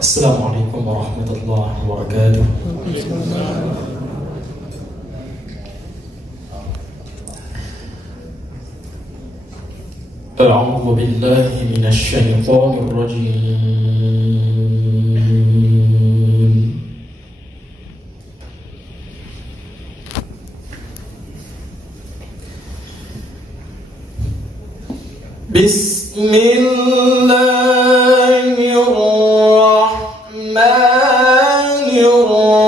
السلام عليكم ورحمة الله وبركاته. أعوذ بالله من الشيطان الرجيم. بسم الله الرحمن الرحيم.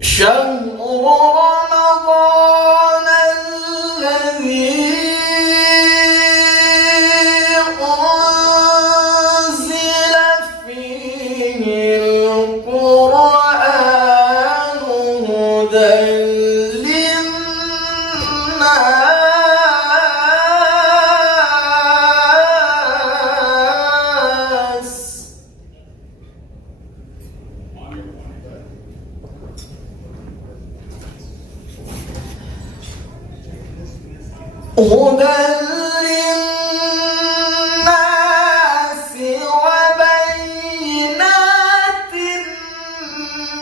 شهر رمضان الذي أنزل فيه القرآن هدى للناس وبينات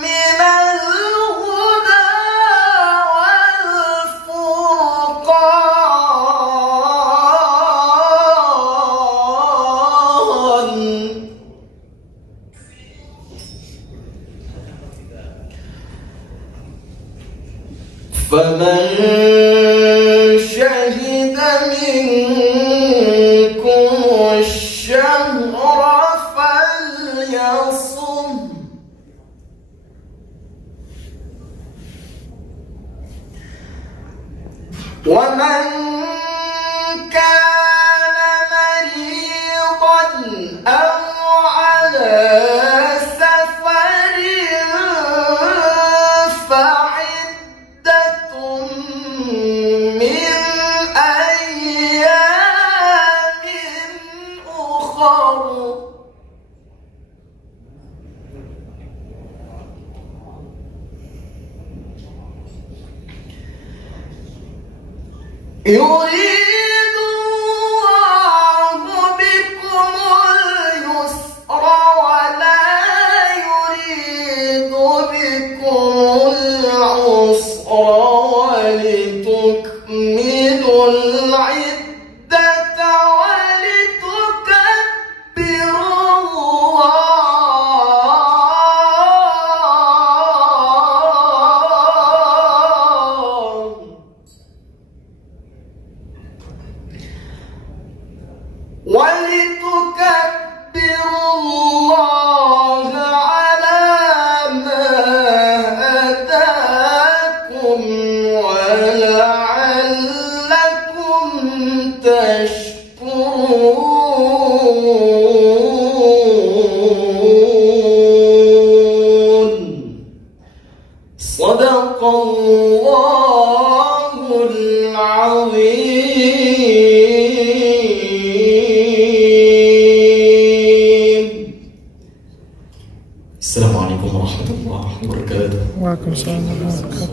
من الهدى والفرقان. فمن شهد منكم الشهر فليصم. ومن كان مريضا أو على سفر فعدة من أيام أخر. يريد الله بكم اليسر ولا يريد بكم العسر ولتكملوا العدة ولتكبروا الله على ما هداكم ولعلكم تشكرون. صدق الله العظيم. السلام عليكم ورحمة الله وبركاته. وعليكم السلام ورحمة الله وبركاته.